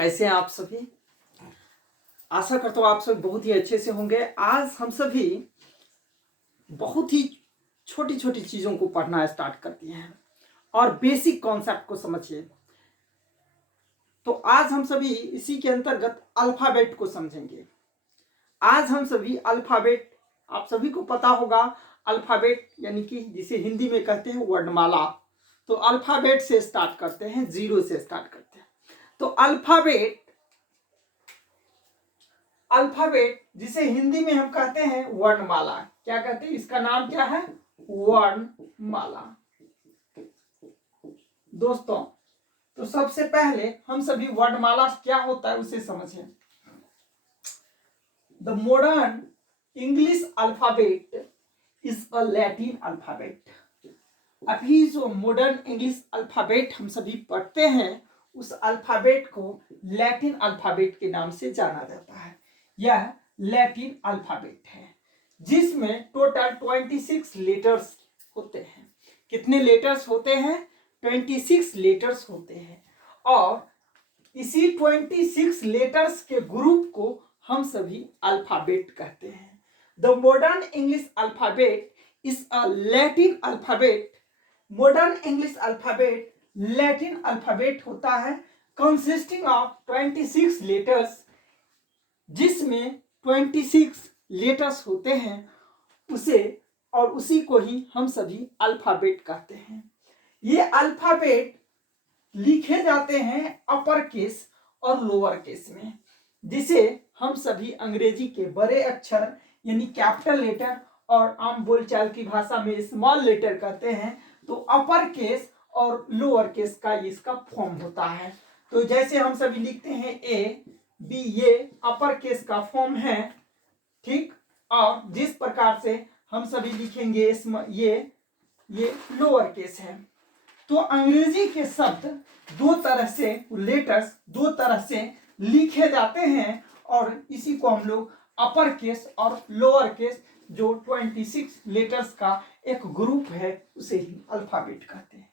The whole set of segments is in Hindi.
कैसे हैं आप सभी। आशा करता हूँ आप सभी बहुत ही अच्छे से होंगे। आज हम सभी बहुत ही छोटी छोटी चीज़ों को पढ़ना स्टार्ट करते हैं और बेसिक कॉन्सेप्ट को समझिए। तो आज हम सभी इसी के अंतर्गत अल्फ़ाबेट को समझेंगे। आज हम सभी अल्फ़ाबेट, आप सभी को पता होगा अल्फ़ाबेट यानी कि जिसे हिंदी में कहते हैं वर्णमाला। तो अल्फ़ाबेट से स्टार्ट करते हैं, जीरो से स्टार्ट करते हैं। तो अल्फ़ाबेट जिसे हिंदी में हम कहते हैं वर्णमाला, क्या कहते हैं, इसका नाम क्या है, वर्णमाला। दोस्तों, तो सबसे पहले हम सभी वर्णमाला क्या होता है उसे समझें। The modern English alphabet is a Latin alphabet. अभी जो मॉडर्न इंग्लिश अल्फाबेट हम सभी पढ़ते हैं उस अल्फाबेट को लैटिन अल्फाबेट के नाम से जाना जाता है। यह लैटिन अल्फाबेट है जिसमें टोटल 26 लेटर्स होते हैं। कितने लेटर्स होते हैं? 26 लेटर्स होते हैं। और इसी 26 लेटर्स के ग्रुप को हम सभी अल्फाबेट कहते हैं। The modern English alphabet is a Latin alphabet. Modern English alphabet Latin alphabet होता है कंसिस्टिंग ऑफ 26 लेटर्स, जिसमें 26 लेटर्स होते हैं उसे और उसी को ही हम सभी अल्फाबेट कहते हैं। ये अल्फाबेट लिखे जाते हैं अपर केस और लोअर केस में, जिसे हम सभी अंग्रेजी के बड़े अक्षर यानी कैपिटल लेटर और आम बोलचाल की भाषा में स्मॉल लेटर कहते हैं। तो अपर केस और लोअर केस का इसका फॉर्म होता है। तो जैसे हम सभी लिखते हैं ए बी, ये अपर केस का फॉर्म है, ठीक। और जिस प्रकार से हम सभी लिखेंगे ये लोअर केस है। तो अंग्रेजी के शब्द दो तरह से, लेटर्स दो तरह से लिखे जाते हैं और इसी को हम लोग अपर केस और लोअर केस, जो 26 लेटर्स का एक ग्रुप है, उसे ही अल्फाबेट कहते हैं।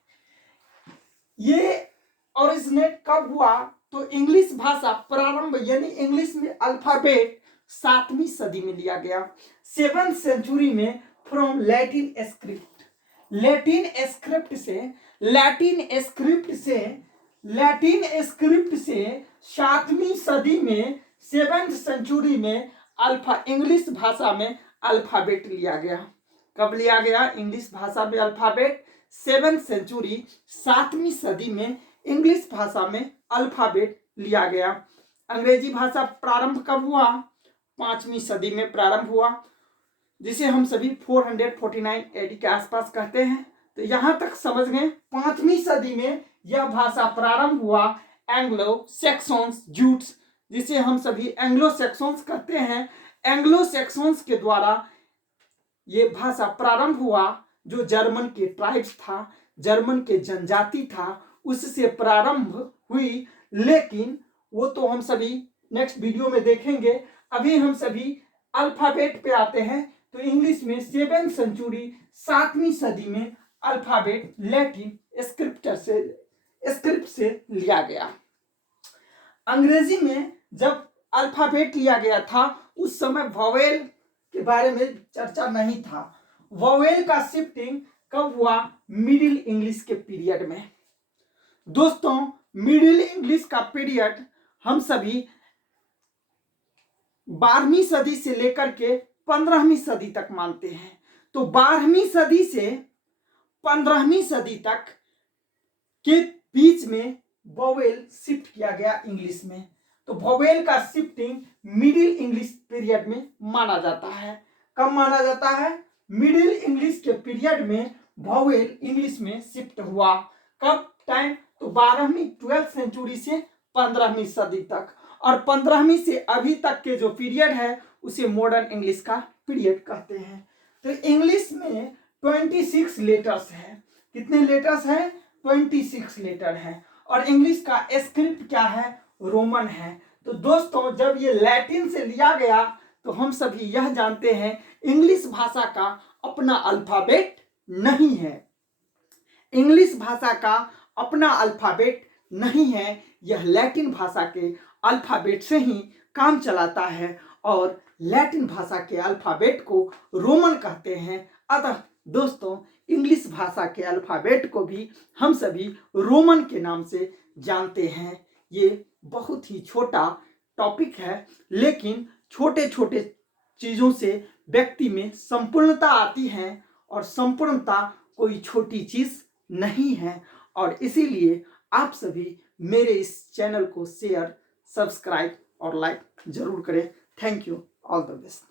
ये ओरिजिनेट कब हुआ? तो इंग्लिश भाषा प्रारंभ यानी इंग्लिश में अल्फाबेट 7वीं सदी में लिया गया, 7th सेंचुरी में, from Latin script. Latin script से 7वीं सदी में, 7th सेंचुरी में इंग्लिश भाषा में अल्फाबेट लिया गया। कब लिया गया इंग्लिश भाषा में अल्फाबेट? 7th सेंचुरी, 7वीं सदी में इंग्लिश भाषा में अल्फाबेट लिया गया। अंग्रेजी भाषा प्रारंभ कब हुआ? 5वीं सदी में प्रारंभ हुआ, जिसे हम सभी 449 एडी के आसपास कहते हैं। तो यहां तक समझ गए। 5वीं सदी में यह भाषा प्रारंभ हुआ एंग्लो सैक्सन्स जूट्स, जिसे हम सभी एंग्लो सैक्सन्स कहते हैं। एंग्लो सैक्सन्स के द्वारा ये भाषा प्रारंभ हुआ, जो जर्मन के ट्राइब्स था, जर्मन के जनजाति था, उससे प्रारंभ हुई। लेकिन वो तो हम सभी नेक्स्ट वीडियो में देखेंगे। अभी हम सभी अल्फाबेट पे आते हैं। तो इंग्लिश में 7th सेंचुरी, 7वीं सदी में अल्फाबेट लैटिन स्क्रिप्ट से लिया गया। अंग्रेजी में जब अल्फाबेट लिया गया था उस समय वॉवेल के बारे में चर्चा नहीं था। वॉवेल का शिफ्टिंग कब हुआ? मिडिल इंग्लिश के पीरियड में। दोस्तों, मिडिल इंग्लिश का पीरियड हम सभी 12वीं सदी से लेकर के 15वीं सदी तक मानते हैं। तो 12वीं सदी से 15वीं सदी तक के बीच में वॉवेल शिफ्ट किया गया इंग्लिश में। तो वॉवेल का शिफ्टिंग मिडिल इंग्लिश पीरियड में माना जाता है। कब माना जाता है? मिडिल इंग्लिश के पीरियड में वॉवेल इंग्लिश में शिफ्ट हुआ। कब टाइम? तो 12वीं 12th सेंचुरी से 15वीं सदी तक। और 15वीं से अभी तक के जो पीरियड है उसे मॉडर्न इंग्लिश का पीरियड कहते हैं। तो इंग्लिश में 26 लेटर्स है। कितने लेटर्स हैं? 26 लेटर है। और इंग्लिश का स्क्रिप्ट क्या है? रोमन है। तो दोस्तों, जब ये लैटिन से लिया गया तो हम सभी यह जानते हैं इंग्लिश भाषा का अपना अल्फाबेट नहीं है। इंग्लिश भाषा का अपना अल्फाबेट नहीं है, यह लैटिन भाषा के अल्फ़ाबेट से ही काम चलाता है और लैटिन भाषा के अल्फ़ाबेट को रोमन कहते हैं। अतः दोस्तों, इंग्लिश भाषा के अल्फ़ाबेट को भी हम सभी रोमन के नाम से जानते हैं। ये बहुत ही छोटा टॉपिक है, लेकिन छोटे छोटे चीज़ों से व्यक्ति में संपूर्णता आती है और संपूर्णता कोई छोटी चीज़ नहीं है। और इसीलिए आप सभी मेरे इस चैनल को शेयर, सब्सक्राइब और लाइक जरूर करें। Thank you, all the best.